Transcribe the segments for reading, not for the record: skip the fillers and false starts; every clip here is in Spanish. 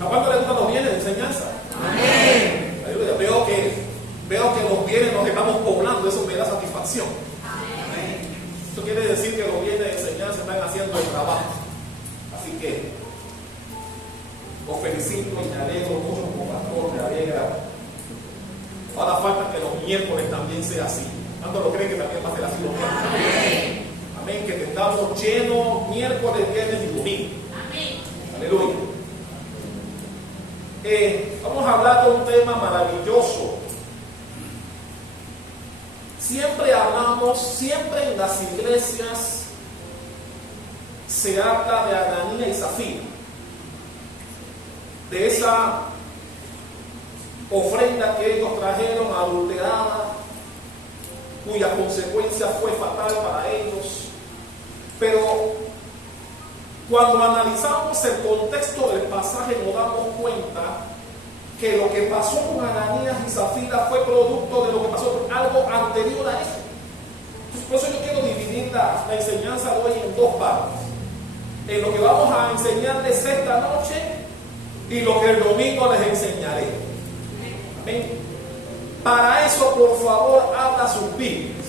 ¿A cuánto les gustan los bienes de enseñanza? Amén. Aleluya. Veo que los bienes nos estamos poblando, eso me da satisfacción. Amén. Eso quiere decir que los bienes de enseñanza están haciendo el trabajo. Así que os felicito y me alegro mucho como pastor, me alegra. Ahora falta que los miércoles también sea así. ¿Cuánto lo creen que también va a ser así los miércoles? Amén. Amén, que estamos llenos miércoles, viernes y domingo. Amén. Aleluya. Vamos a hablar de un tema maravilloso. Siempre en las iglesias se habla de Ananías y Zafira, de esa ofrenda que ellos trajeron adulterada, cuya consecuencia fue fatal para ellos. Pero cuando analizamos el contexto del pasaje nos damos cuenta que lo que pasó con Ananías y Zafira fue producto de lo que pasó con algo anterior a eso. Por eso yo quiero dividir la enseñanza de hoy en dos partes. En lo que vamos a enseñarles esta noche y lo que el domingo les enseñaré. Amén. Para eso, por favor, abra sus Biblias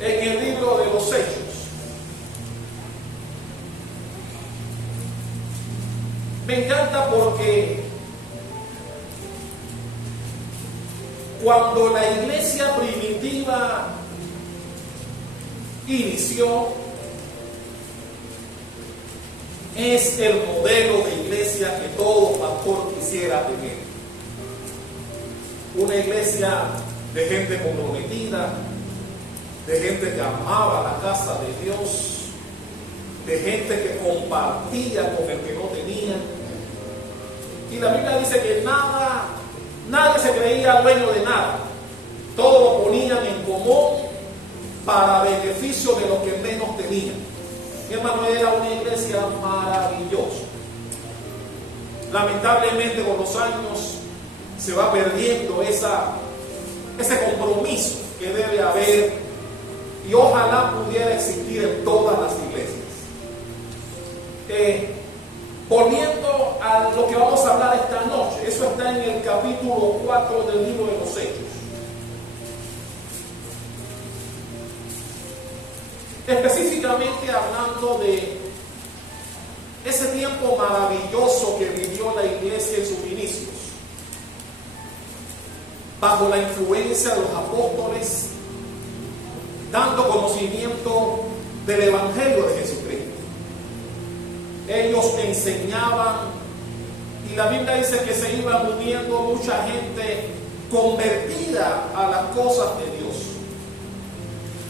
en el libro de los Hechos. Me encanta porque cuando la iglesia primitiva inició, es el modelo de iglesia que todo pastor quisiera tener. Una iglesia de gente comprometida, de gente que amaba la casa de Dios, de gente que compartía con el que no tenía. Y la Biblia dice que nadie se creía dueño de nada. Todo lo ponían en común para beneficio de los que menos tenían. Mi hermano, era una iglesia maravillosa. Lamentablemente con los años se va perdiendo ese compromiso que debe haber, y ojalá pudiera existir en todas las iglesias. Volviendo a lo que vamos a hablar esta noche, eso está en el capítulo 4 del libro de los Hechos. Específicamente hablando de ese tiempo maravilloso que vivió la iglesia en sus inicios, bajo la influencia de los apóstoles, dando conocimiento del Evangelio de Jesucristo. Ellos enseñaban, y la Biblia dice que se iba uniendo mucha gente convertida a las cosas de Dios.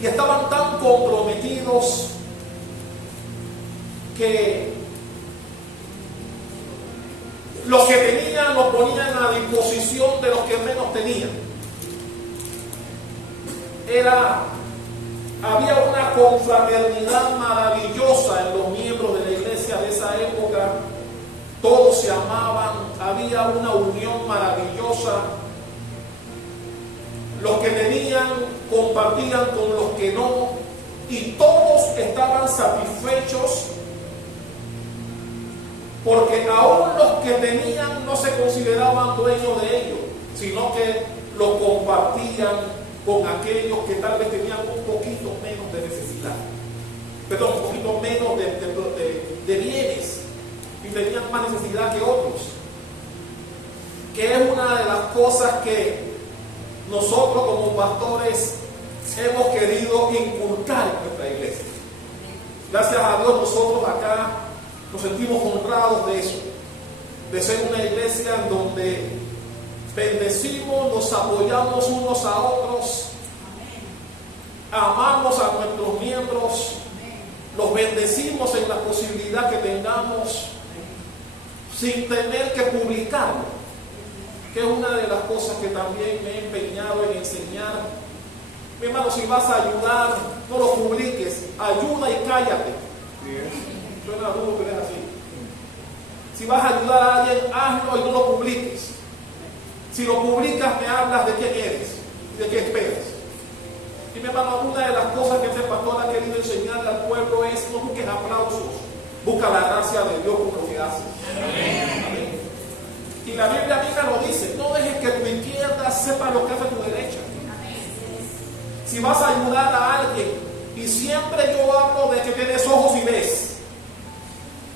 Y estaban tan comprometidos que los que tenían lo ponían a disposición de los que menos tenían. Había una confraternidad maravillosa en los miembros de la iglesia de esa época. Todos se amaban, había una unión maravillosa. Los que tenían compartían con los que no, y todos estaban satisfechos, porque aún los que tenían no se consideraban dueños de ello, sino que lo compartían con aquellos que tal vez tenían un poquito menos de necesidad, un poquito menos de bienes, y tenían más necesidad que otros, que es una de las cosas que nosotros como pastores hemos querido inculcar en nuestra iglesia. Gracias a Dios nosotros acá nos sentimos honrados de eso, de ser una iglesia en donde bendecimos, nos apoyamos unos a otros, amamos a nuestros miembros, los bendecimos en la posibilidad que tengamos sin tener que publicarlo, que es una de las cosas que también me he empeñado en enseñar. Mi hermano, si vas a ayudar, no lo publiques, ayuda y cállate. Suena duro, pero es así. Si vas a ayudar a alguien, hazlo y no lo publiques. Si lo publicas, me hablas de quién eres y de qué esperas. Y mi hermano, una de las cosas que este pastor ha querido enseñarle al pueblo es: no busques aplausos, Busca la gracia de Dios con lo que haces. Amén. Y la Biblia misma lo dice: no dejes que tu izquierda sepa lo que hace tu derecha. Si vas a ayudar a alguien, y siempre yo hablo de que tienes ojos y ves,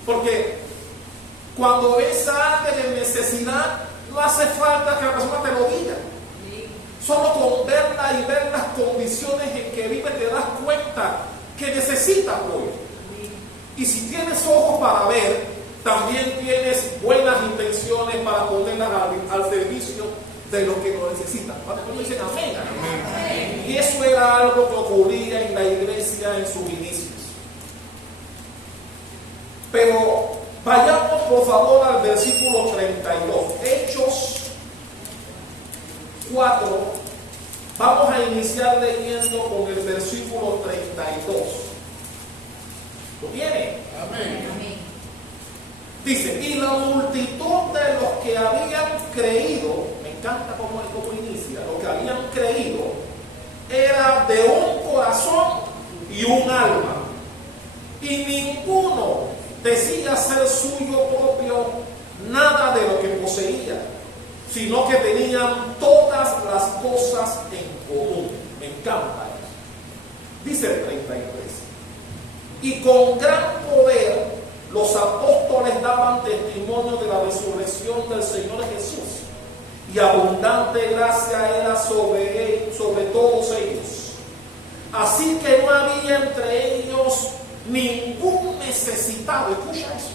porque cuando ves a alguien en necesidad, no hace falta que la persona te lo diga. Solo con verla y ver las condiciones en que vive te das cuenta que necesita apoyo. Y si tienes ojos para ver, también tienes buenas intenciones para ponerlas al servicio de lo que lo necesitan. ¿Cuántos dicen amén? Amén? Y eso era algo que ocurría en la iglesia en sus inicios. Pero vayamos por favor al versículo 32. Hechos 4. Vamos a iniciar leyendo con el versículo 32. ¿Lo tiene? Amén. Dice: y la multitud de los que habían creído, me encanta cómo inicia, los que habían creído, era de un corazón y un alma, y ninguno decía ser suyo propio nada de lo que poseía, sino que tenían todas las cosas en común. Me encanta eso. Dice el 33: y con gran poder los apóstoles daban testimonio de la resurrección del Señor Jesús, y abundante gracia era sobre todos ellos. Así que no había entre ellos ningún necesitado. Escucha eso.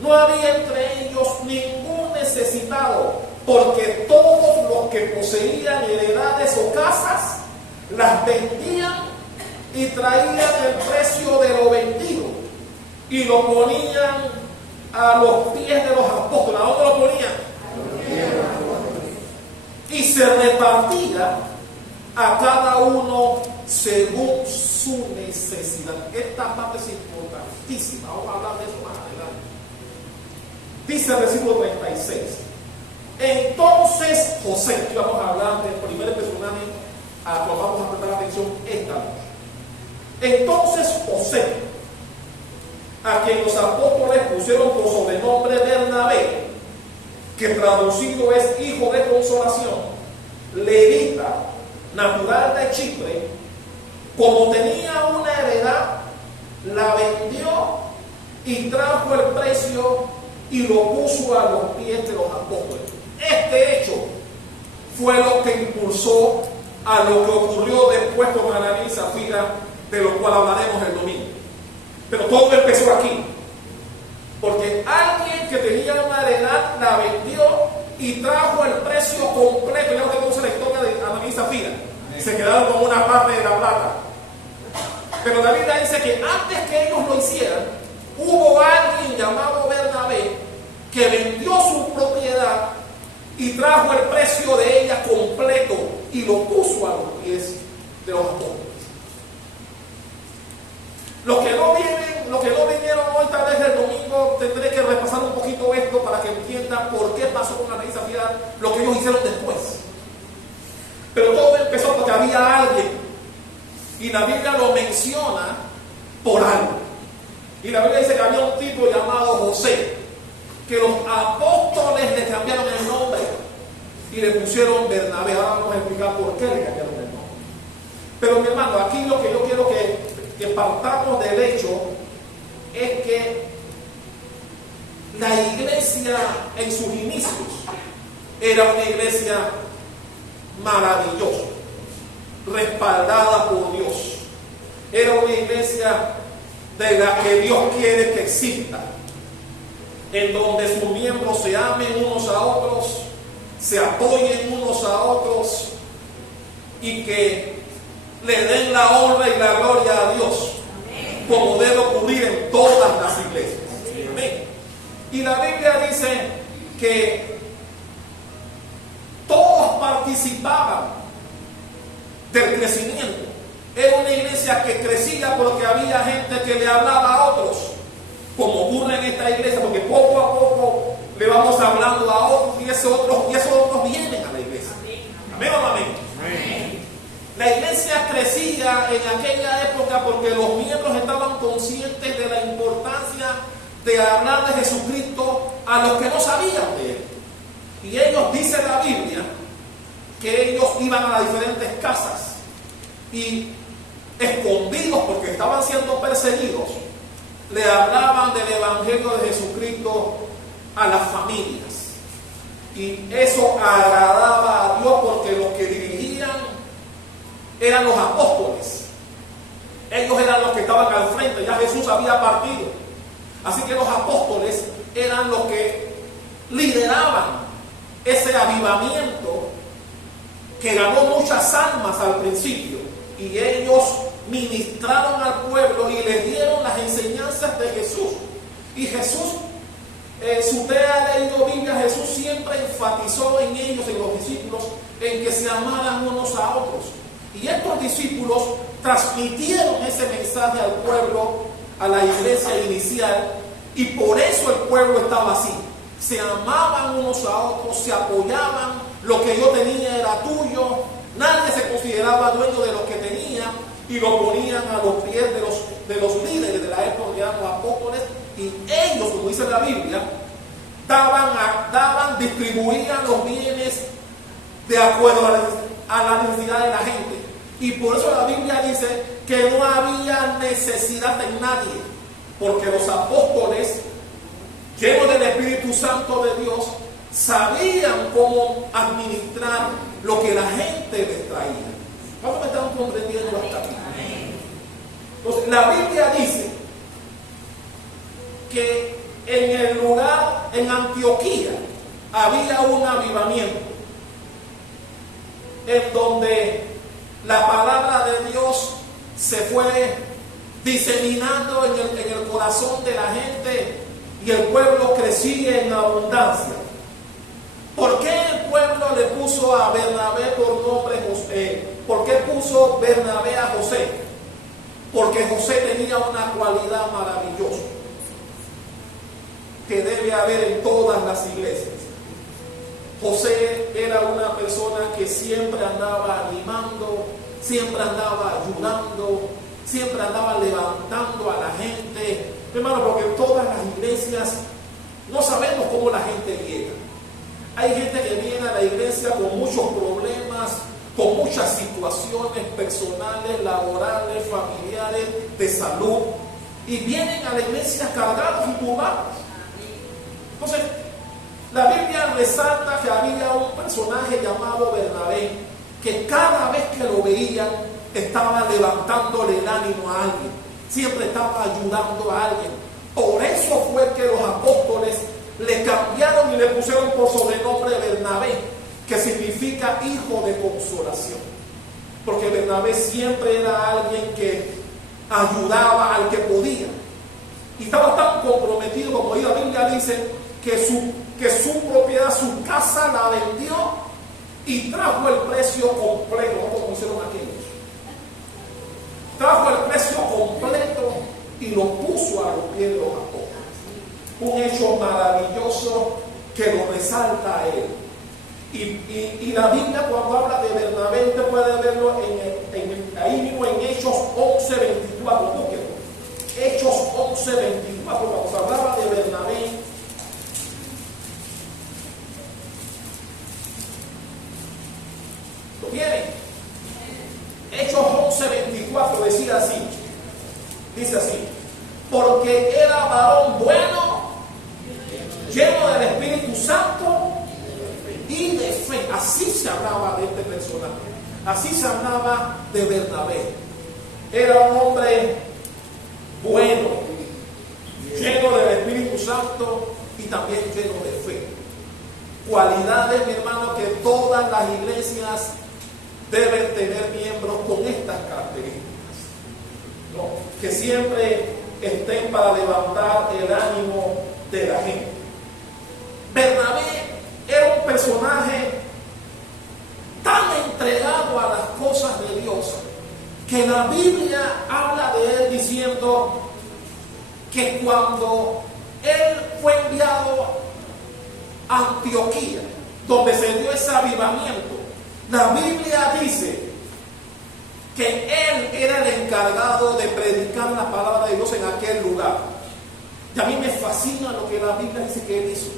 No había entre ellos ningún necesitado, porque todos los que poseían heredades o casas las vendían y traían el precio de lo vendido y lo ponían a los pies de los apóstoles. ¿A dónde lo ponían? Y se repartía a cada uno según su necesidad. Esta parte es importantísima. Vamos a hablar de eso más adelante. Dice el versículo 36: entonces José, aquí vamos a hablar del primer personaje a cual vamos a prestar atención esta noche. Entonces José, a quien los apóstoles pusieron por sobrenombre Bernabé, que traducido es hijo de consolación, levita, natural de Chipre, como tenía una heredad, la vendió y trajo el precio y lo puso a los pies de los apóstoles. Este hecho fue lo que impulsó a lo que ocurrió después con Ananías y Zafira, de lo cual hablaremos el domingo. Pero todo empezó aquí, porque alguien que tenía una heredad la vendió y trajo el precio completo. Ya usted conoce la historia de Ananías y Zafira. Se quedaron con una parte de la plata. Pero la Biblia dice que antes que ellos lo hicieran, hubo alguien llamado Bernabé que vendió su propiedad y trajo el precio de ella completo y lo puso a los pies de los apóstoles. Los que no vinieron hoy, tal vez el domingo, tendré que repasar un poquito esto para que entiendan por qué pasó con Ananías y Zafira lo que ellos hicieron después. Pero todo empezó porque había alguien, y la Biblia lo menciona por algo. Y la Biblia dice que había un tipo llamado José, que los apóstoles le cambiaron el nombre y le pusieron Bernabé. Ahora vamos a explicar por qué le cambiaron el nombre. Pero mi hermano, aquí lo que yo quiero que partamos del hecho es que la iglesia en sus inicios era una iglesia maravillosa, respaldada por Dios. Era una iglesia de la que Dios quiere que exista, en donde sus miembros se amen unos a otros, se apoyen unos a otros y que le den la honra y la gloria a Dios. Amén. Como debe ocurrir en todas las iglesias. Amén. Y la Biblia dice que todos participaban del crecimiento. Era una iglesia que crecía porque había gente que le hablaba a otros, como ocurre en esta iglesia, porque poco a poco le vamos hablando a otros y esos otros vienen a la iglesia. Amén o no amén. Amén. La iglesia crecía en aquella época porque los miembros estaban conscientes de la importancia de hablar de Jesucristo a los que no sabían de Él. Y ellos, dice la Biblia, que ellos iban a las diferentes casas y escondidos porque estaban siendo perseguidos, le hablaban del Evangelio de Jesucristo a las familias. Y eso agradaba a Dios porque los que dirigían eran los apóstoles. Ellos eran los que estaban al frente, ya Jesús había partido. Así que los apóstoles eran los que lideraban ese avivamiento que ganó muchas almas al principio. Y ellos ministraron al pueblo y les dieron las enseñanzas de Jesús. Y Jesús, si usted ha leído Biblia, Jesús siempre enfatizó en ellos, en los discípulos, en que se amaran unos a otros. Y estos discípulos transmitieron ese mensaje al pueblo, a la iglesia inicial, y por eso el pueblo estaba así. Se amaban unos a otros, se apoyaban, lo que yo tenía era tuyo, nadie se consideraba dueño de lo que tenía, y lo ponían a los pies de los líderes de la época, que eran los apóstoles, y ellos, como dice la Biblia, distribuían los bienes de acuerdo a la necesidad de la gente. Y por eso la Biblia dice que no había necesidad en nadie, porque los apóstoles, llenos del Espíritu Santo de Dios, sabían cómo administrar lo que la gente les traía. ¿Cuántos me están comprendiendo hasta aquí? Entonces, la Biblia dice que en el lugar, en Antioquía, había un avivamiento en donde la palabra de Dios se fue diseminando en el corazón de la gente y el pueblo crecía en abundancia. ¿Por qué el pueblo le puso a Bernabé por nombre José? ¿Por qué puso Bernabé a José? Porque José tenía una cualidad maravillosa que debe haber en todas las iglesias. José era una persona que siempre andaba animando, siempre andaba ayudando, siempre andaba levantando a la gente. Hermano, porque en todas las iglesias no sabemos cómo la gente llega. Hay gente que viene a la iglesia con muchos problemas, con muchas situaciones personales, laborales, familiares, de salud, y vienen a la iglesia cargados y turbados. Entonces, la Biblia resalta que había un personaje llamado Bernabé, que cada vez que lo veían, estaba levantándole el ánimo a alguien, siempre estaba ayudando a alguien. Por eso fue que los apóstoles le cambiaron y le pusieron por sobrenombre Bernabé, que significa hijo de consolación. Porque Bernabé siempre era alguien que ayudaba al que podía. Y estaba tan comprometido, como la Biblia dice, que su propiedad, su casa la vendió y trajo el precio completo, como hicieron aquellos. Trajo el precio completo y lo puso a los pies de los apóstoles. Un hecho maravilloso que lo resalta a él. Y la Biblia, cuando habla de Bernabé, usted puede verlo ahí mismo en Hechos 11:24. Búsquelo. Hechos 11:24, cuando se hablaba de Bernabé. ¿Lo tienen? Hechos 11:24 decía así. Dice así: porque era varón bueno, lleno del Espíritu Santo y de fe. Así se hablaba de este personaje. Así se hablaba de Bernabé. Era un hombre bueno, lleno del Espíritu Santo y también lleno de fe. Cualidades, mi hermano, que todas las iglesias deben tener miembros con estas características, ¿no? Que siempre estén para levantar el ánimo de la gente. Bernabé era un personaje tan entregado a las cosas de Dios que la Biblia habla de él diciendo que cuando él fue enviado a Antioquía, donde se dio ese avivamiento, la Biblia dice que él era el encargado de predicar la palabra de Dios en aquel lugar. Y a mí me fascina fascina lo que la Biblia dice que él hizo.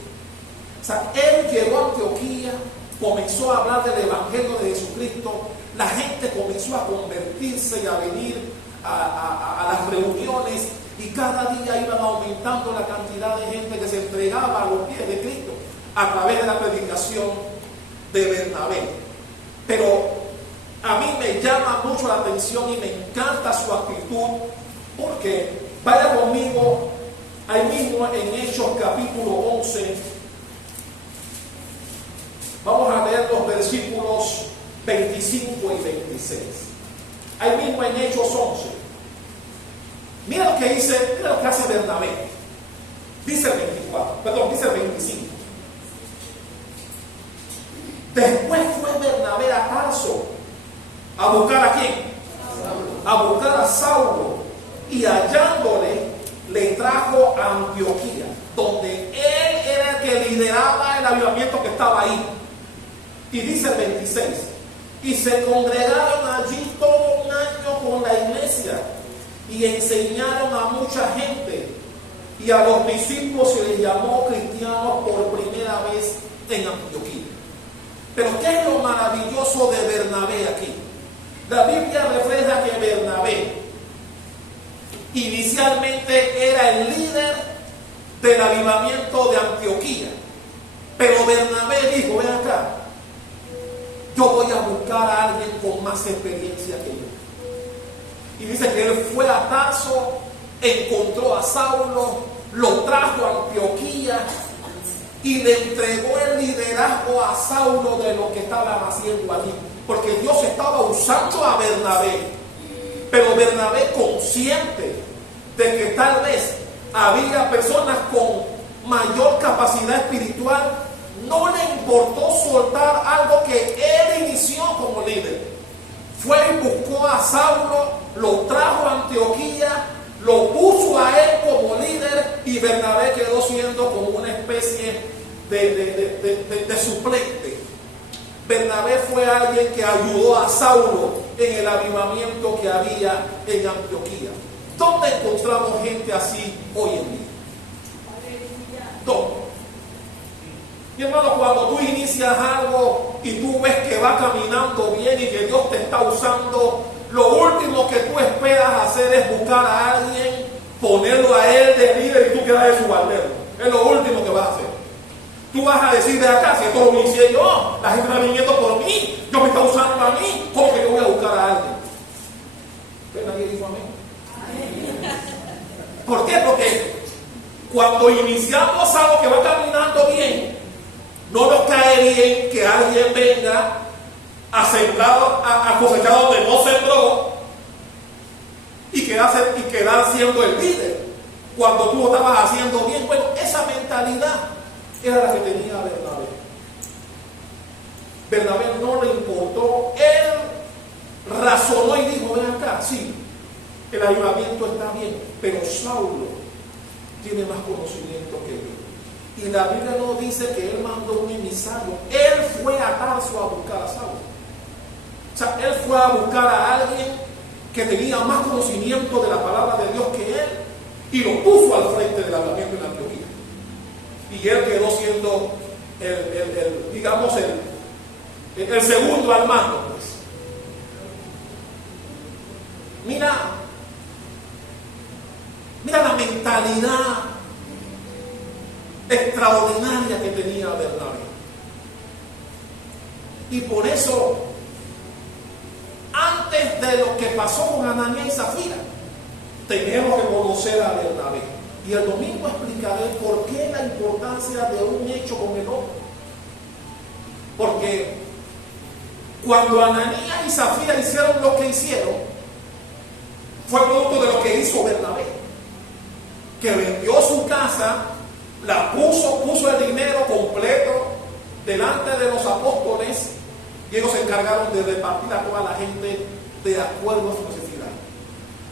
O sea, él llegó a Antioquía, comenzó a hablar del Evangelio de Jesucristo, la gente comenzó a convertirse y a venir a las reuniones, y cada día iban aumentando la cantidad de gente que se entregaba a los pies de Cristo a través de la predicación de Bernabé. Pero a mí me llama mucho la atención y me encanta su actitud, porque vaya conmigo ahí mismo en Hechos capítulo 11. Vamos a leer los versículos 25 y 26. Ahí mismo en Hechos 11. Mira lo que dice, mira lo que hace Bernabé. Dice el 24, perdón, dice el 25. Después fue Bernabé a Tarso a buscar ¿a quién? A buscar a Saulo, y hallándole le trajo a Antioquía, donde él era el que lideraba el avivamiento que estaba ahí. Y dice el 26, y se congregaron allí todo un año con la iglesia y enseñaron a mucha gente, y a los discípulos se les llamó cristianos por primera vez en Antioquía. Pero ¿qué es lo maravilloso de Bernabé aquí? La Biblia refleja que Bernabé inicialmente era el líder del avivamiento de Antioquía, pero Bernabé dijo: ven acá, yo voy a buscar a alguien con más experiencia que yo. Y dice que él fue a Tarso, encontró a Saulo, lo trajo a Antioquía y le entregó el liderazgo a Saulo de lo que estaban haciendo allí, porque Dios estaba usando a Bernabé. Pero Bernabé, consciente de que tal vez había personas con mayor capacidad espiritual, no le importó soltar algo que él inició como líder. Fue y buscó a Saulo, lo trajo a Antioquía, lo puso a él como líder, y Bernabé quedó siendo como una especie de suplente. Bernabé fue alguien que ayudó a Saulo en el avivamiento que había en Antioquía. ¿Dónde encontramos gente así hoy en día? ¿Dónde? Mi hermano, cuando tú inicias algo y tú ves que va caminando bien y que Dios te está usando, lo último que tú esperas hacer es buscar a alguien, ponerlo a él de líder y tú quedas de subalterno. Es lo último que vas a hacer. Tú vas a decir de acá: si esto lo inicié yo, la gente está viniendo por mí, Dios me está usando a mí, ¿cómo que yo voy a buscar a alguien? ¿Pero nadie dijo amén? ¿Por qué? Porque cuando iniciamos algo que va caminando bien, no nos cae bien que alguien venga a sembrar, a cosechar donde no sembró, y quedar siendo el líder cuando tú lo estabas haciendo bien. Bueno, esa mentalidad era la que tenía Bernabé. Bernabé no le importó, él razonó y dijo: ven acá, sí, el avivamiento está bien, pero Saulo tiene más conocimiento que yo. Y la Biblia no dice que él mandó un emisario, él fue a Tarso a buscar a Saulo. O sea, él fue a buscar a alguien que tenía más conocimiento de la palabra de Dios que él, y lo puso al frente del avivamiento en Antioquía. Y él quedó siendo el segundo al mando, pues. Mira la mentalidad extraordinaria que tenía Bernabé. Y por eso, antes de lo que pasó con Ananías y Zafira, tenemos que conocer a Bernabé. Y el domingo explicaré por qué la importancia de un hecho con el otro. Porque cuando Ananías y Zafira hicieron lo que hicieron, fue producto de lo que hizo Bernabé, que vendió su casa, la puso el dinero completo delante de los apóstoles, y ellos se encargaron de repartir a toda la gente de acuerdo a su necesidad.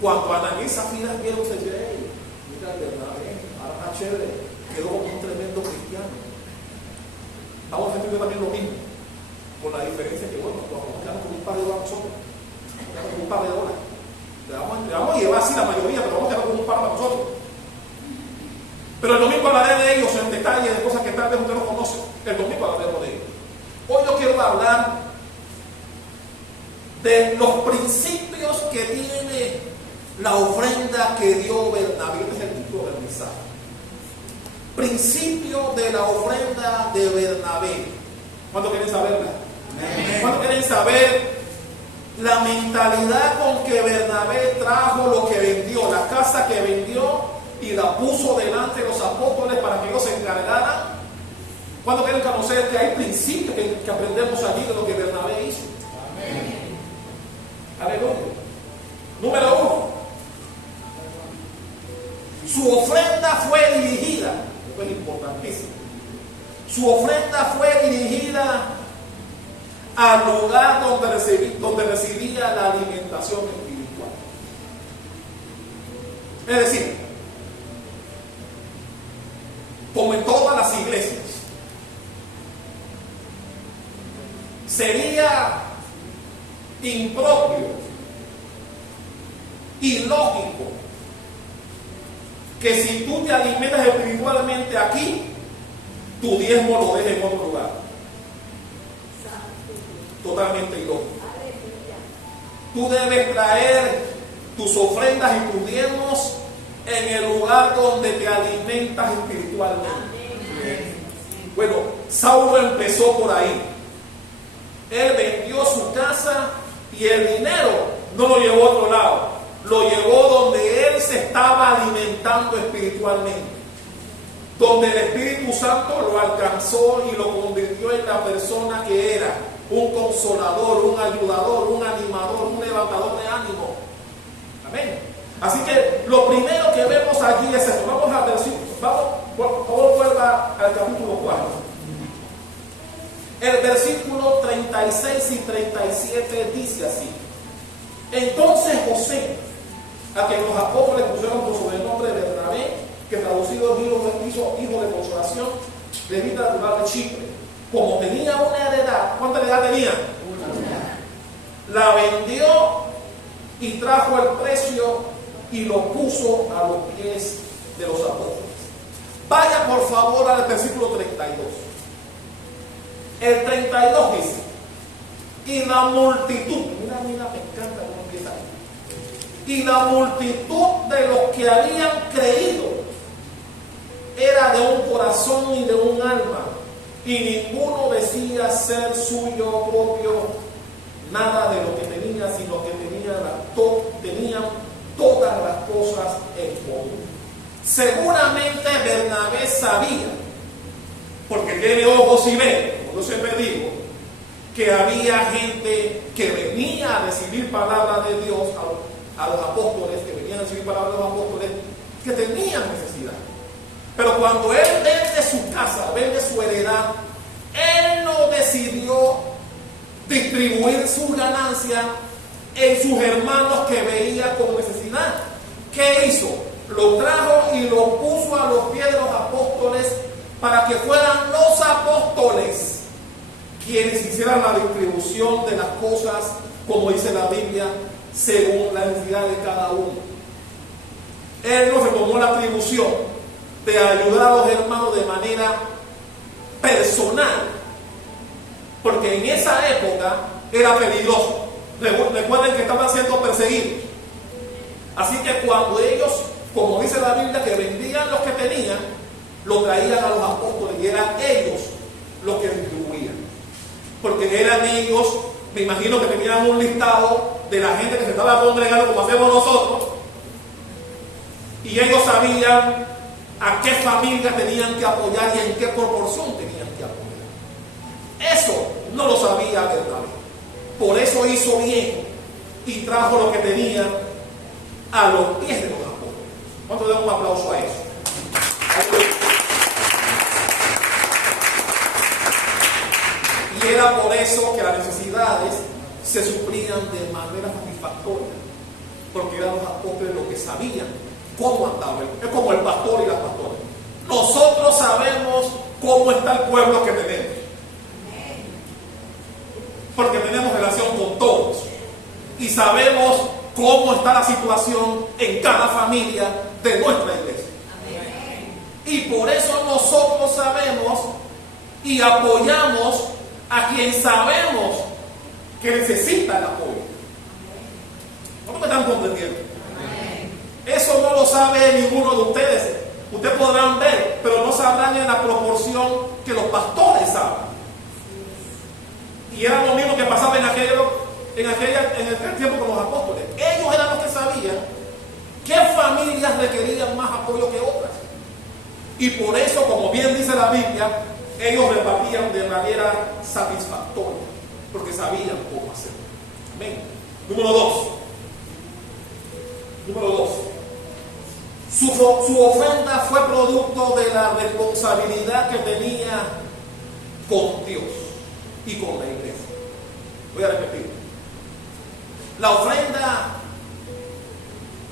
Cuando Ananías y Zafira vieron, se dijeron: mira, Bernabé, ahora está chévere, quedó como un tremendo cristiano. Vamos a sentir también lo mismo, con la diferencia que, bueno, nos vamos a quedar con un par de dólares nosotros, con un par de dólares. Le vamos a llevar así la mayoría, pero vamos a quedar con un par para nosotros. Pero el domingo hablaré de ellos en detalle, de cosas que tal vez usted no conoce. El domingo hablaremos de ellos. Hoy yo quiero hablar de los principios que tiene la ofrenda que dio Bernabé. Este es el título del mensaje. Principio de la ofrenda de Bernabé. ¿Cuánto quieren saberla? ¿Cuánto quieren saber la mentalidad con que Bernabé trajo lo que vendió, la casa que vendió y la puso delante de los apóstoles para que ellos se encargaran? ¿Cuánto quieren conocer que hay principios que aprendemos allí de lo que Bernabé hizo? Amén. Aleluya. Número 1. Su ofrenda fue dirigida. Esto es importantísimo. Su ofrenda fue dirigida al lugar donde recibía la alimentación espiritual. Es decir, como en todas las iglesias, sería impropio, ilógico, que si tú te alimentas espiritualmente aquí, tu diezmo lo dejes en otro lugar. Totalmente ilógico. Tú debes traer tus ofrendas y tus diezmos en el lugar donde te alimentas espiritualmente. Bueno, Saulo empezó por ahí. Él vendió su casa y el dinero no lo llevó a otro lado, lo llevó donde él se estaba alimentando espiritualmente, donde el Espíritu Santo lo alcanzó y lo convirtió en la persona que era: un consolador, un ayudador, un animador, un levantador de ánimo. Amén. Así que lo primero que vemos allí es esto. Vamos al versículo. Vamos, por favor, vuelva al capítulo 4. El versículo 36 y 37 dice así: entonces José, a quien los apóstoles pusieron por sobrenombre de Bernabé, que traducido hizo hijo de consolación, levita del lugar de Chipre, como tenía una heredad. ¿Cuánta heredad tenía? Una. La vendió y trajo el precio y lo puso a los pies de los apóstoles. Vaya por favor al versículo 32. El 32 dice: y la multitud, mira, me encanta cómo empieza ahí. Y la multitud de los que habían creído era de un corazón y de un alma, y ninguno decía ser suyo propio nada de lo que tenía, sino que tenían todas las cosas en común. Seguramente Bernabé sabía, porque tiene ojos y ve, como yo siempre digo, que había gente que venía a recibir palabra de Dios, a los apóstoles, que venían a recibir palabra de los apóstoles, que tenían necesidad. Pero cuando él vende su casa, vende su heredad, él no decidió distribuir sus ganancias en sus hermanos que veía con necesidad. ¿Qué hizo? Lo trajo y lo puso a los pies de los apóstoles para que fueran los apóstoles quienes hicieran la distribución de las cosas, como dice la Biblia, según la necesidad de cada uno. Él no se tomó la atribución de ayudar a los hermanos de manera personal, porque en esa época era peligroso. Recuerden que estaban siendo perseguidos. Así que cuando ellos, como dice la Biblia, que vendían los que tenían, lo traían a los apóstoles y eran ellos los que distribuían. Porque eran ellos, me imagino que tenían un listado de la gente que se estaba congregando como hacemos nosotros, y ellos sabían a qué familia tenían que apoyar y en qué proporción tenían que apoyar. Eso no lo sabía Bernabé. Por eso hizo bien y trajo lo que tenía a los pies de los apóstoles. ¿Cuánto le damos un aplauso a eso? Y era por eso que las necesidades se suplían de manera satisfactoria, porque eran los apóstoles los que sabían cómo andaban. Es como el pastor y las pastoras. Nosotros sabemos cómo está el pueblo que tenemos, porque tenemos relación con todos y sabemos cómo está la situación en cada familia de nuestra iglesia. Y por eso nosotros sabemos y apoyamos a quien sabemos que necesita el apoyo. ¿No me están comprendiendo? Eso no lo sabe ninguno de ustedes. Ustedes podrán ver, pero no sabrán en la proporción que los pastores saben. Y era lo mismo que pasaba en aquel tiempo con los apóstoles. Ellos eran los que sabían qué familias requerían más apoyo que otras. Y por eso, como bien dice la Biblia, ellos repartían de manera satisfactoria, porque sabían cómo hacerlo. Amén. Número 2. Su ofrenda fue producto de la responsabilidad que tenía con Dios y con la iglesia. Voy a repetir. La ofrenda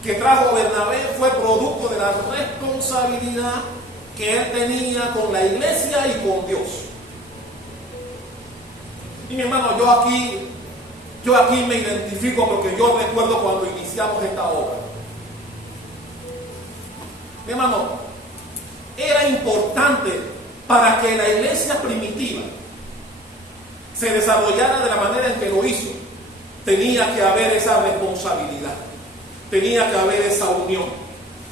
que trajo Bernabé fue producto de la responsabilidad que él tenía con la iglesia y con Dios. Y mi hermano, yo aquí me identifico porque yo recuerdo cuando iniciamos esta obra. Mi hermano, era importante para que la iglesia primitiva se desarrollara de la manera en que lo hizo. Tenía que haber esa responsabilidad, tenía que haber esa unión,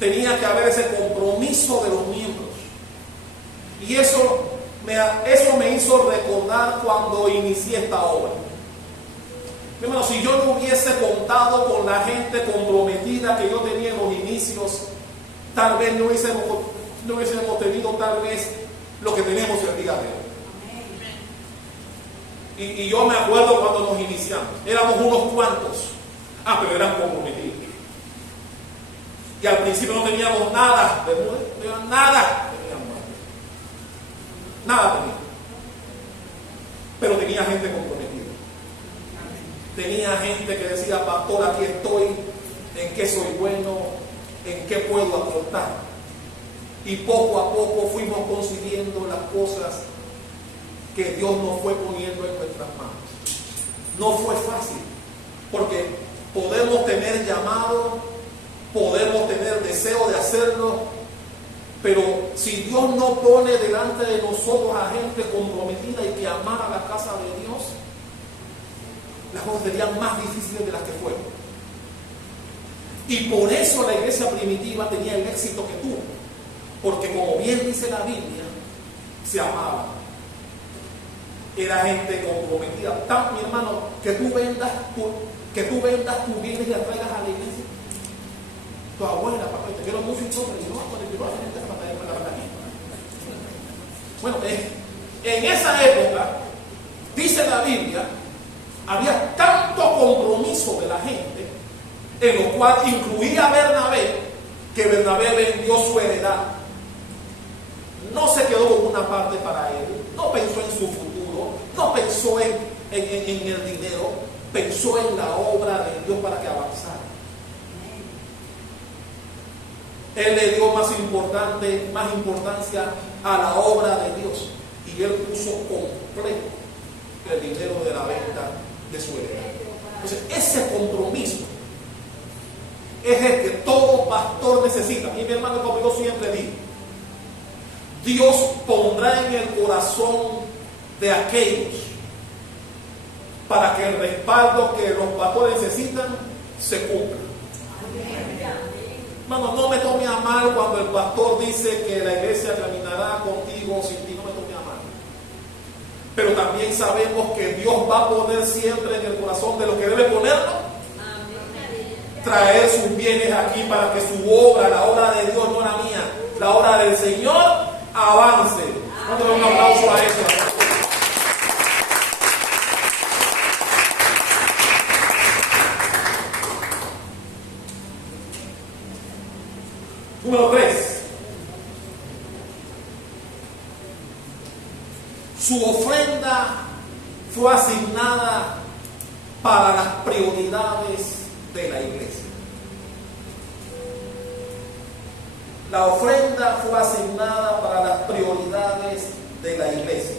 tenía que haber ese compromiso de los miembros. Y eso me hizo recordar cuando inicié esta obra. Mi hermano, si yo no hubiese contado con la gente comprometida que yo tenía en los inicios, tal vez no hubiésemos tenido tal vez lo que tenemos el día de hoy. Y yo me acuerdo cuando nos iniciamos, éramos unos cuantos, pero eran comprometidos. Y al principio no teníamos nada, nada tenía. Pero tenía gente comprometida. Tenía gente que decía, pastor, aquí estoy, en qué soy bueno, en qué puedo aportar. Y poco a poco fuimos consiguiendo las cosas que Dios nos fue poniendo en nuestras manos. No fue fácil, porque podemos tener llamado, podemos tener deseo de hacerlo, pero si Dios no pone delante de nosotros a gente comprometida y que amara la casa de Dios, las cosas serían más difíciles de las que fueron. Y por eso la iglesia primitiva tenía el éxito que tuvo, porque como bien dice la Biblia, se amaba. Era gente comprometida. Tan, mi hermano, que tú vendas tus bienes y las traigas a la iglesia. Tu abuela, papá, te quiero mucho y todo, y no, cuando yo bueno, en esa época, dice la Biblia, había tanto compromiso de la gente, en lo cual incluía a Bernabé, que Bernabé vendió su heredad. No se quedó con una parte para él, no pensó en su futuro, no pensó en el dinero, pensó en la obra de Dios para que avanzara. Él le dio más importancia a la obra de Dios, y él puso completo el dinero de la venta de su heredad. Entonces, ese compromiso es el que todo pastor necesita. Y mi hermano, como yo siempre digo, Dios pondrá en el corazón de aquellos para que el respaldo que los pastores necesitan se cumpla. Hermano, no me tome a mal cuando el pastor dice que la iglesia caminará contigo o sin ti, no me tome a mal. Pero también sabemos que Dios va a poner siempre en el corazón de los que debe ponerlo, traer sus bienes aquí para que su obra, la obra de Dios, no la mía, la obra del Señor, avance. Vamos a dar un aplauso a eso. Número 3. Su ofrenda fue asignada para las prioridades de la iglesia. La ofrenda fue asignada para las prioridades de la iglesia.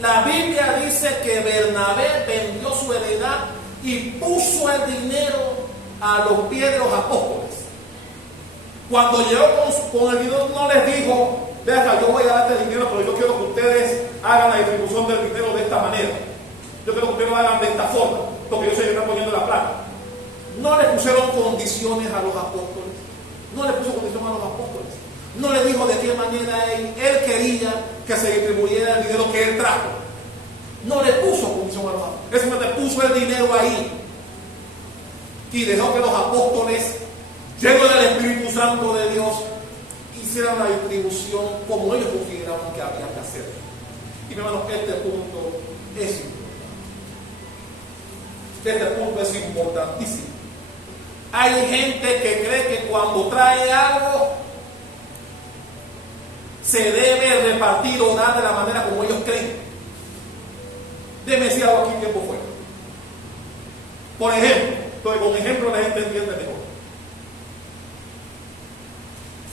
La Biblia dice que Bernabé vendió su heredad y puso el dinero a los pies de los apóstoles. Cuando llegó con el dinero, no les dijo, ve acá, yo voy a darte dinero, pero yo quiero que ustedes hagan la distribución del dinero de esta manera. Yo quiero que ustedes lo hagan de esta forma, porque yo sé que están poniendo la plata. No le pusieron condiciones a los apóstoles. No le puso condición a los apóstoles. No le dijo de qué manera él quería que se distribuyera el dinero que él trajo. No le puso condición a los apóstoles. Él simplemente puso el dinero ahí. Y dejó que los apóstoles, llenos del Espíritu Santo de Dios, hicieran la distribución como ellos consideraban que había que hacer. Y mi hermano, este punto es importantísimo. Hay gente que cree que cuando trae algo se debe repartir o dar de la manera como ellos creen. Déjeme decir algo aquí, tiempo fuera. Por ejemplo, con ejemplo la gente entiende mejor.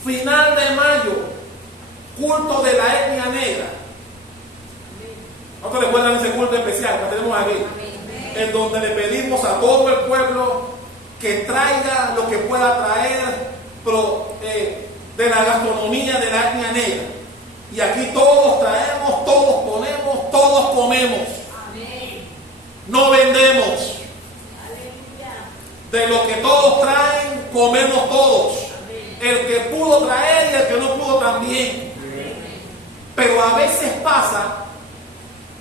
Final de mayo, culto de la etnia negra. ¿Cuántos recuerdan ese culto especial que tenemos aquí? En donde le pedimos a todo el pueblo que traiga lo que pueda traer de la gastronomía de la etnia negra. Y aquí todos traemos, todos ponemos, todos comemos. No vendemos. De lo que todos traen, comemos todos. El que pudo traer y el que no pudo también. Pero a veces pasa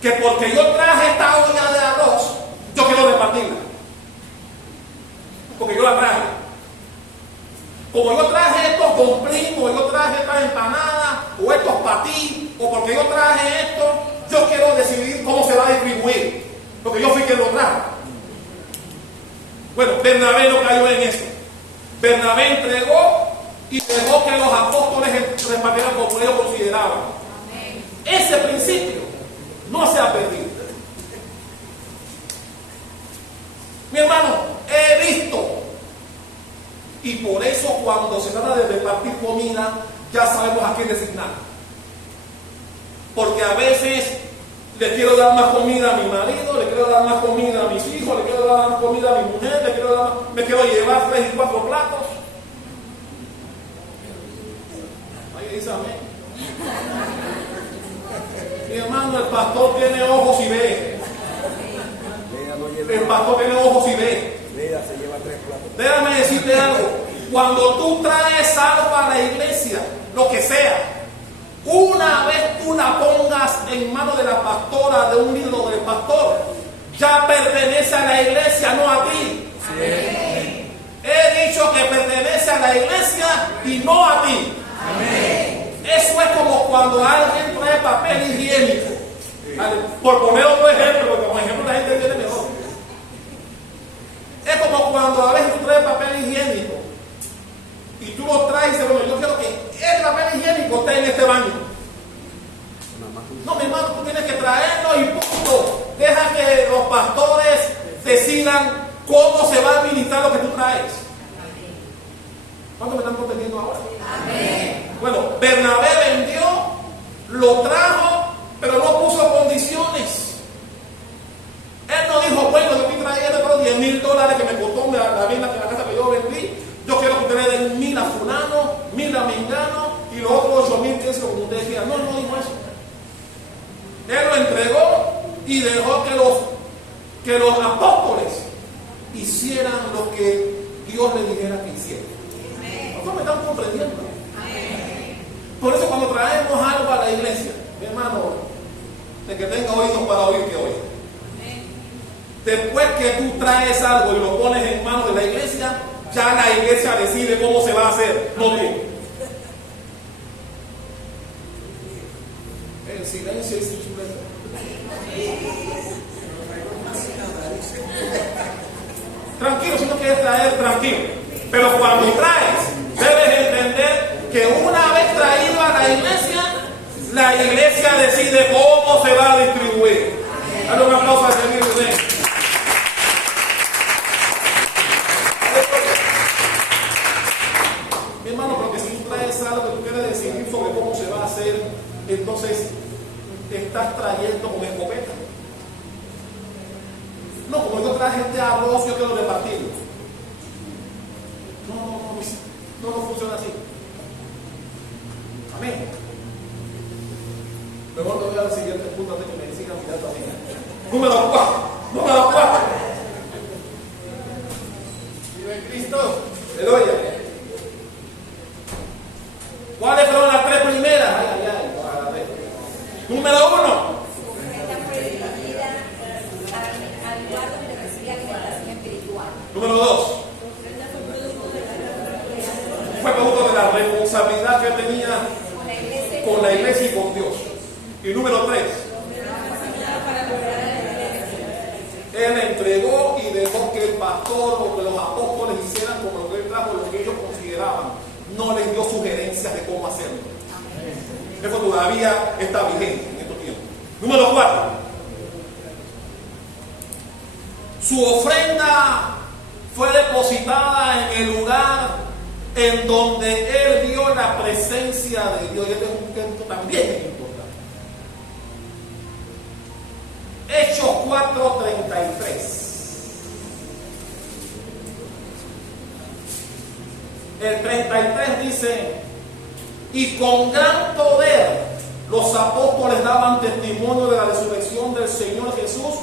que porque yo traje esta olla de arroz, yo quiero repartirla. Porque yo la traje. Como yo traje esto con primo, yo traje esta empanada, o estos patí, o porque yo traje esto, yo quiero decidir cómo se va a distribuir. Porque yo fui quien lo trajo. Bueno, Bernabé no cayó en eso. Bernabé entregó y dejó que los apóstoles repartieran como ellos consideraban. Ese principio no se ha perdido. Mi hermano, he visto, y por eso cuando se trata de repartir comida, ya sabemos a quién designar. Porque a veces le quiero dar más comida a mi marido, le quiero dar más comida a mis hijos, le quiero dar más comida a mi mujer, me quiero llevar 3 y 4 platos. Ahí dice amén. Mi hermano, el pastor tiene ojos y ve. El pastor tiene ojos y ve. Déjame decirte algo. Cuando tú traes algo a la iglesia, lo que sea, una vez tú la pongas en manos de la pastora, de un líder o del pastor, ya pertenece a la iglesia, no a ti. Sí. He dicho que pertenece a la iglesia y no a ti. Amén. Eso es como cuando alguien trae papel higiénico. Por poner otro ejemplo, porque como ejemplo la gente entiende mejor. Es como cuando a veces tú traes papel higiénico y tú lo traes y dices, bueno, yo quiero que el papel higiénico esté en este baño. No, mi hermano, tú tienes que traerlo y punto. Deja que los pastores decidan cómo se va a administrar lo que tú traes. ¿Cuántos me están comprendiendo ahora? Amén. Bueno, Bernabé vendió, lo trajo, pero no puso condiciones. Él no dijo, bueno, yo estoy trayendo por $10,000 que me costó la vivienda de la casa que yo vendí. Yo quiero que ustedes den 1,000 a fulano, 1,000 a mengano y los otros 8,000 pesos como ustedes quieran. No, no dijo eso. Él lo entregó y dejó que los apóstoles hicieran lo que Dios le dijera que hicieran. ¿Ustedes me están comprendiendo? Por eso cuando traemos algo a la iglesia, mi hermano, de que tenga oídos para oír, que oiga. Después que tú traes algo y lo pones en manos de la iglesia, ya la iglesia decide cómo se va a hacer, no tú. El silencio es insulento. Tranquilo, si no quieres traer, tranquilo. Pero cuando traes, debes entender que una vez traído a la iglesia decide cómo se va a distribuir. Dale un aplauso al Señor. Mi hermano, porque si tú traes algo que tú quieres decidir sobre cómo se va a hacer, entonces te estás trayendo con escopeta. No, como yo traje este arroz, yo quiero repartirlo. No. No funciona así. Amén. Mejor te voy a dar el siguiente punto antes que me sigan mirando a mí. Número 4. Vive Cristo. Aleluya. ¿Cuáles fueron las 3 primeras? Número 1. Número 2. Fue producto de la responsabilidad que tenía con la iglesia y con Dios. Y número 3. Él entregó y dejó que el pastor o que los apóstoles hicieran como lo que él trajo, lo que ellos consideraban. No les dio sugerencias de cómo hacerlo. Eso todavía está vigente en estos tiempos. Número 4. Su ofrenda fue depositada en el lugar en donde él vio la presencia de Dios. Y este es un punto también importante. Hechos 4:33. El 33 dice: y con gran poder los apóstoles daban testimonio de la resurrección del Señor Jesús,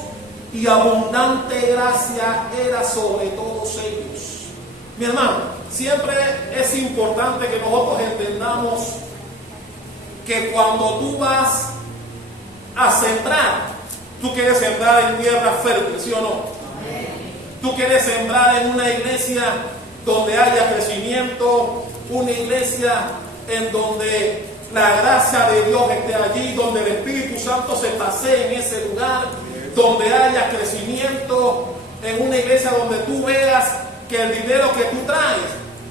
y abundante gracia era sobre todos ellos. Mi hermano, siempre es importante que nosotros entendamos que cuando tú vas a sembrar, tú quieres sembrar en tierra fértil, ¿sí o no? Tú quieres sembrar en una iglesia donde haya crecimiento, una iglesia en donde la gracia de Dios esté allí, donde el Espíritu Santo se pasee en ese lugar, donde haya crecimiento, en una iglesia donde tú veas que el dinero que tú traes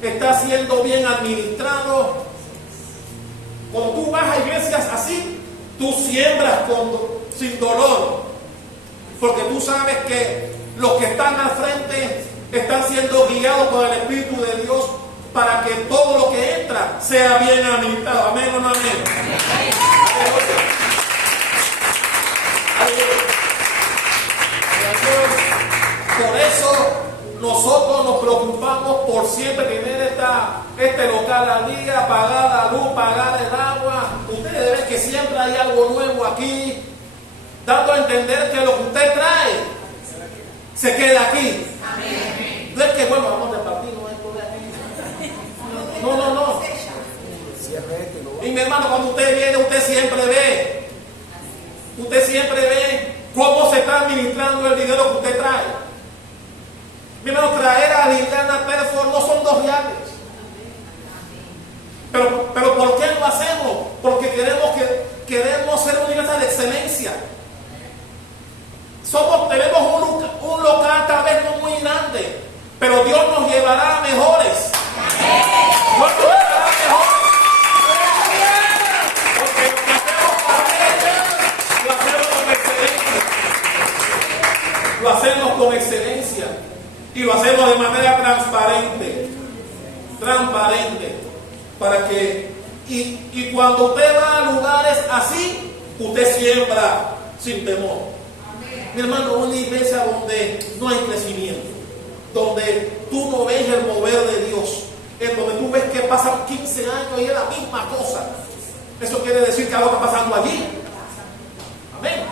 está siendo bien administrado. Cuando tú vas a iglesias así, tú siembras sin dolor, porque tú sabes que los que están al frente están siendo guiados por el Espíritu de Dios para que todo lo que entra sea bien administrado. Amén o no amén. Por eso nosotros nos preocupamos por siempre tener este local al día, pagar la luz, pagar el agua. Ustedes ven que siempre hay algo nuevo aquí, dando a entender que lo que usted trae se queda aquí. Amén. No es que, bueno, vamos a repartirnos esto de aquí. No. Y mi hermano, cuando usted viene, usted siempre ve cómo se está administrando el dinero que usted trae. Mi hermano, traer a Liliana Telford no son 2 reales. Pero ¿por qué lo hacemos? Porque queremos ser una iglesia de excelencia. Tenemos un local tal vez no muy grande, pero Dios nos llevará a mejores. Dios nos llevará a mejores. Porque lo que hacemos para Él, lo hacemos con excelencia. Lo hacemos con excelencia. Y lo hacemos de manera transparente, para que, y cuando usted va a lugares así, usted siembra sin temor. Amén. Mi hermano, una iglesia donde no hay crecimiento, donde tú no ves el mover de Dios, en donde tú ves que pasan 15 años y es la misma cosa, eso quiere decir que algo está pasando allí. Amén.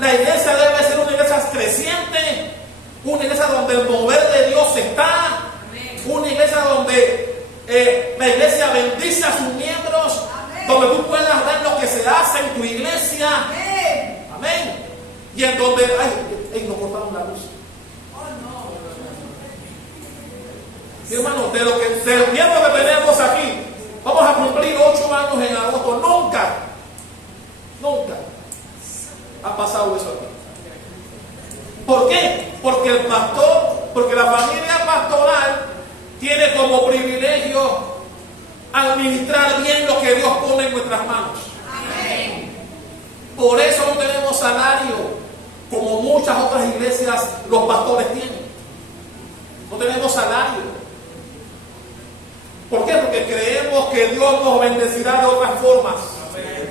La iglesia debe ser una iglesia creciente, una iglesia donde el mover de Dios está. Amén. Una iglesia donde la iglesia bendice a sus miembros. Amén. Donde tú puedas ver lo que se hace en tu iglesia. Amén. Amén. Y en donde, nos cortaron la luz. Mi hermano, del tiempo que tenemos aquí, vamos a cumplir 8 años en agosto. Nunca ha pasado eso aquí. ¿Por qué? Porque la familia pastoral tiene como privilegio administrar bien lo que Dios pone en nuestras manos. Amén. Por eso no tenemos salario, como muchas otras iglesias los pastores tienen. No tenemos salario. ¿Por qué? Porque creemos que Dios nos bendecirá de otras formas. Amén.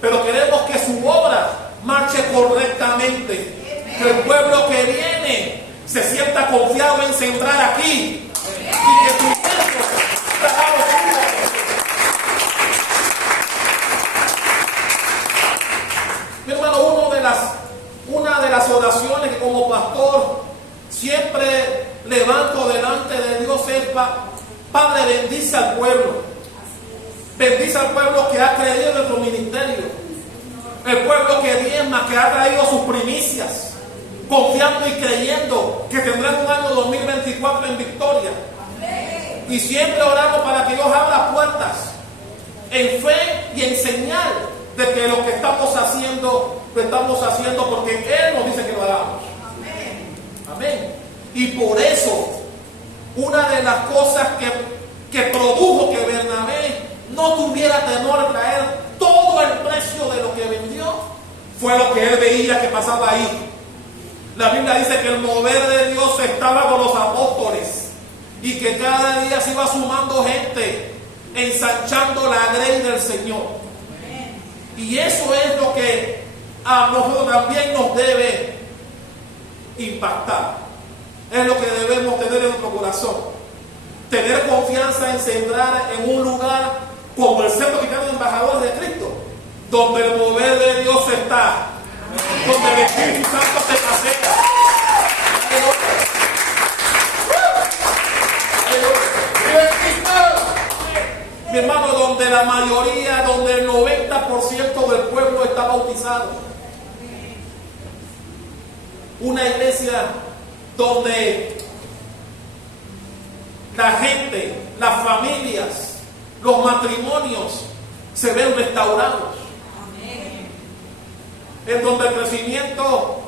Pero queremos que su obra marche correctamente. Que el pueblo que viene se sienta confiado en sembrar aquí. Y que su tiempo siempre levanto delante de Dios es: Padre, bendice al pueblo. Bendice al pueblo que ha creído en nuestro ministerio. El pueblo que diezma, que ha traído sus primicias, confiando y creyendo que tendrán un año 2024 en victoria. Y siempre oramos para que Dios abra puertas en fe y en señal de que lo que estamos haciendo, lo estamos haciendo porque Él nos dice que lo hagamos. Amén. Y por eso, una de las cosas que produjo que Bernabé no tuviera temor a traer todo el precio de lo que vendió, fue lo que él veía que pasaba ahí. La Biblia dice que el mover de Dios estaba con los apóstoles y que cada día se iba sumando gente, ensanchando la grey del Señor. Y eso es lo que a nosotros también nos debe impactar. Es lo que debemos tener en nuestro corazón. Tener confianza en sembrar en un lugar como el Centro Cristiano de Embajadores de Cristo, donde el mover de Dios está, donde el Espíritu Santo se pasea. Mi hermano, donde la mayoría, donde el 90% del pueblo está bautizado. Una iglesia donde la gente, las familias, los matrimonios se ven restaurados. En donde el crecimiento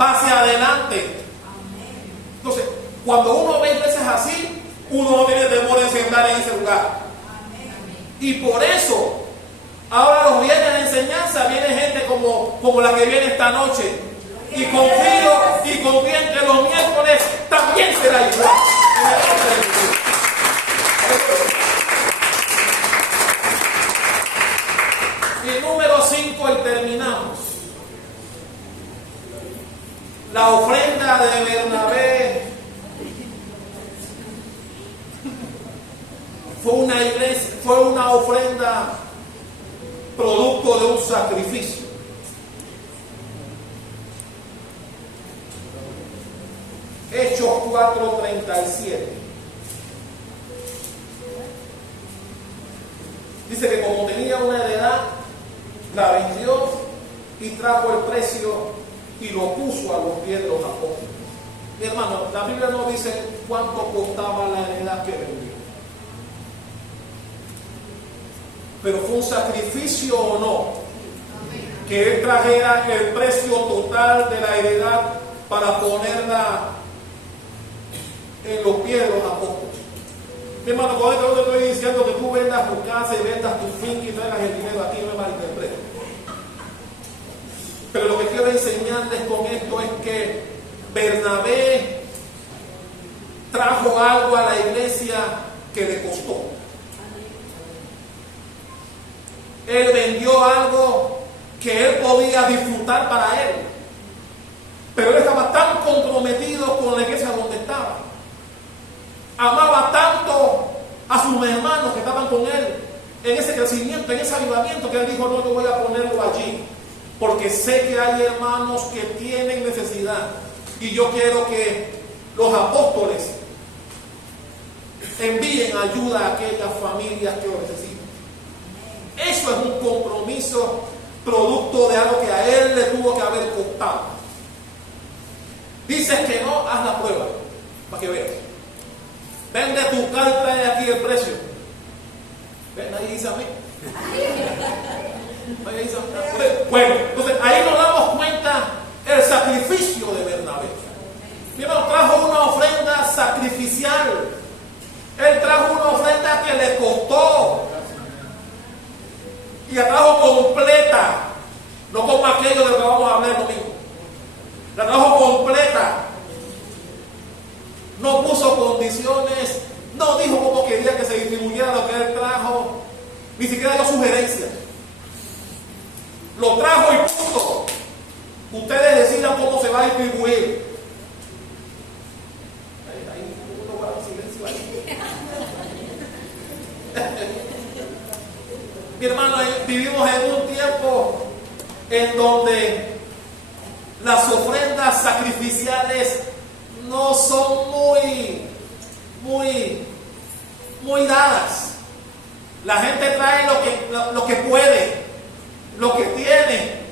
va hacia adelante. Entonces, cuando uno ve iglesias así, uno no tiene temor de sentar en ese lugar. Y por eso, ahora los viernes de enseñanza, viene gente como la que viene esta noche. Y confío en que los miércoles también será igual. Y número 5, y terminamos. La ofrenda de Bernabé fue una ofrenda producto de un sacrificio. Hechos 4:37. Dice que como tenía una heredad, la vendió y trajo el precio y lo puso a los pies de los apóstoles. Mi hermano, la Biblia no dice cuánto costaba la heredad que vendió. Pero fue un sacrificio o no, que él trajera el precio total de la heredad para ponerla en los pies de los apóstoles. Mi hermano, con esto no te estoy diciendo que tú vendas tu casa y vendas tu finca y traigas el dinero aquí, no me malinterpretes. Pero lo que quiero enseñarles con esto es que Bernabé trajo algo a la iglesia que le costó. Él vendió algo que él podía disfrutar para él. Pero él estaba tan comprometido con la iglesia donde estaba. Amaba tanto a sus hermanos que estaban con él en ese crecimiento, en ese avivamiento, que él dijo: no, yo voy a ponerlo allí, porque sé que hay hermanos que tienen necesidad y yo quiero que los apóstoles envíen ayuda a aquellas familias que lo necesitan. Eso es un compromiso producto de algo que a él le tuvo que haber costado. Dices que no, haz la prueba para que veas. Vende tu carta y aquí el precio. ¿Ven? Ahí dice a mí. Ahí dice a mí. Bueno, entonces ahí nos damos cuenta el sacrificio de Bernabé. Mi hermano trajo una ofrenda sacrificial. Él trajo una ofrenda que le costó. Y la trajo completa. No como aquello de lo que vamos a hablar el domingo. La trajo completa. No puso condiciones, no dijo cómo quería que se distribuyera lo que él trajo, ni siquiera dio sugerencias. Lo trajo y punto. Ustedes decidan cómo se va a distribuir. Ahí uno guarda silencio ahí. Mi hermano, vivimos en un tiempo en donde las ofrendas sacrificiales no son muy dadas. La gente trae lo que puede, lo que tiene.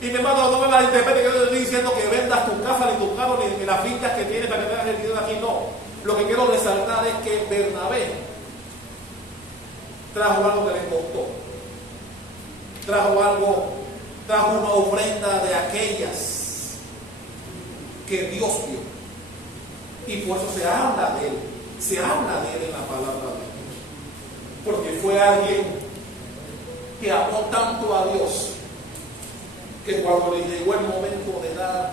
Y mi hermano, no me malinterprete que yo estoy diciendo que vendas tu casa, ni tu carro, ni las fincas que tienes para que tengas el dinero aquí, no. Lo que quiero resaltar es que Bernabé trajo algo que le costó. Trajo una ofrenda de aquellas que Dios dio. Y por eso se habla de él en la palabra de Dios. Porque fue alguien que amó tanto a Dios que cuando le llegó el momento de dar,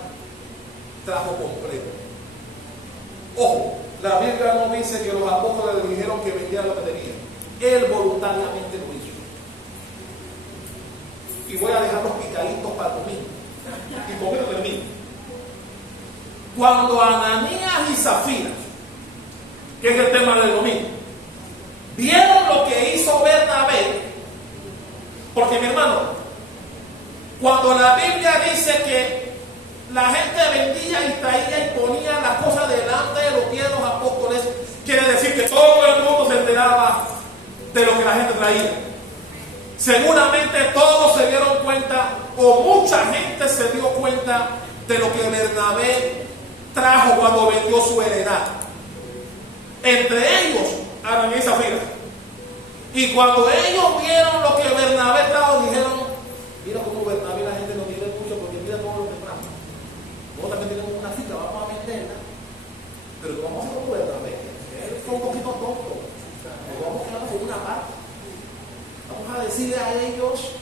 trajo completo. Ojo, la Biblia no dice que los apóstoles le dijeron que vendiera lo que tenía. Él voluntariamente lo hizo. Y voy a dejar los picaditos para el domingo. Y con esto termino. Cuando Ananías y Zafira, que es el tema del domingo, vieron lo que hizo Bernabé, porque mi hermano, cuando la Biblia dice que la gente vendía y traía y ponía las cosas delante de los pies de los apóstoles, quiere decir que todo el mundo se enteraba de lo que la gente traía. Seguramente todos se dieron cuenta, o mucha gente se dio cuenta de lo que Bernabé trajo cuando vendió su heredad. Entre ellos, Ananías y Zafira. Y cuando ellos vieron lo que Bernabé trajo, dijeron: mira cómo Bernabé la gente no tiene mucho, porque mira todo lo que trajo. Nosotros también tenemos una cita, vamos a venderla, pero vamos a hacer como Bernabé. Él fue un poquito tonto. Nos vamos a quedar con una parte. Vamos a decirle a ellos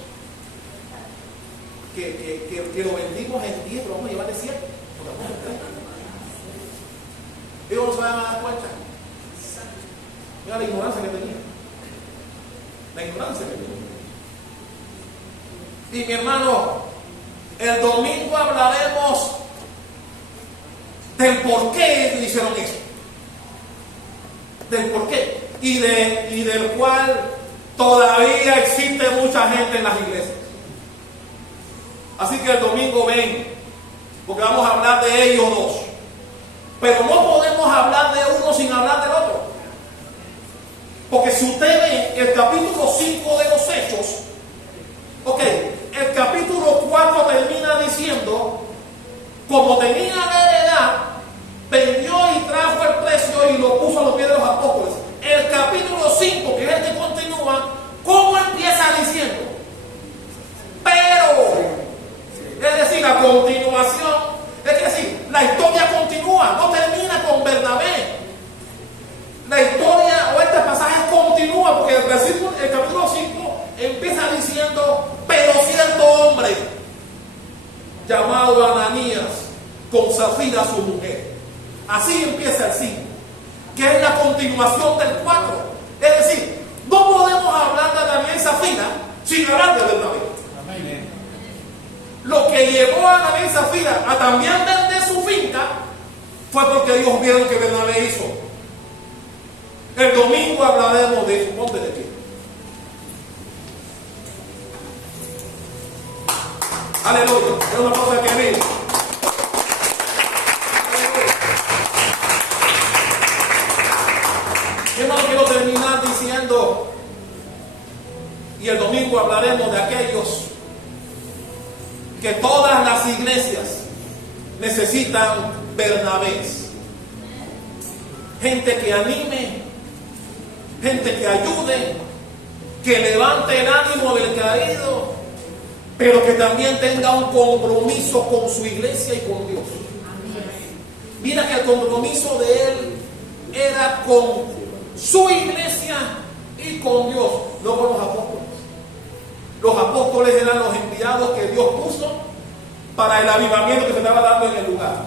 que lo vendimos en 10, pero vamos a llevarle 100. Ellos no se van a dar cuenta. Mira la ignorancia que tenía. La ignorancia que tenía. Y mi hermano, el domingo hablaremos del por qué hicieron eso. Del por qué. Y del cual todavía existe mucha gente en las iglesias. Así que el domingo ven, porque vamos a hablar de ellos dos. Pero no podemos hablar de uno sin hablar del otro. Porque si usted ve el capítulo 5 de los Hechos, ok, el capítulo 4 termina diciendo: como tenía la heredad, vendió y trajo el precio y lo puso a los pies de los apóstoles. El capítulo 5, que es el que continúa, ¿cómo empieza diciendo? Pero, es decir, a continuación, es decir, la historia continúa, no termina con Bernabé. La historia o este pasaje continúa, porque el capítulo 5 empieza diciendo: pero cierto hombre llamado Ananías con Zafira su mujer. Así empieza el 5, que es la continuación del 4. Es decir, no podemos hablar de Ananías y Zafira sin hablar de Bernabé. Amén. Lo que llevó a Ananías y Zafira a también vender su finca fue porque ellos vieron que Bernabé hizo. El domingo hablaremos de eso. Ponte de pie. Aleluya. Es una cosa que vive. Hermano, quiero terminar diciendo, y el domingo hablaremos de aquellos que todas las iglesias necesitan Bernabés. Gente que anime, gente que ayude, que levante el ánimo del caído, pero que también tenga un compromiso con su iglesia y con Dios. Mira que el compromiso de él era con su iglesia y con Dios, no con los apóstoles. Los apóstoles eran los enviados que Dios puso para el avivamiento que se estaba dando en el lugar.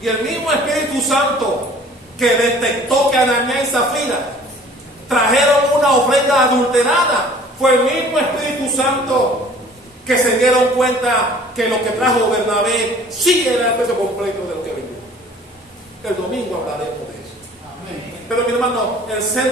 Y el mismo Espíritu Santo que detectó que Ananías y Zafira trajeron una ofrenda adulterada, fue el mismo Espíritu Santo que se dieron cuenta que lo que trajo Bernabé sí era el precio completo de lo que vendió. El domingo hablaremos de eso. Amén. Pero mi hermano, el centro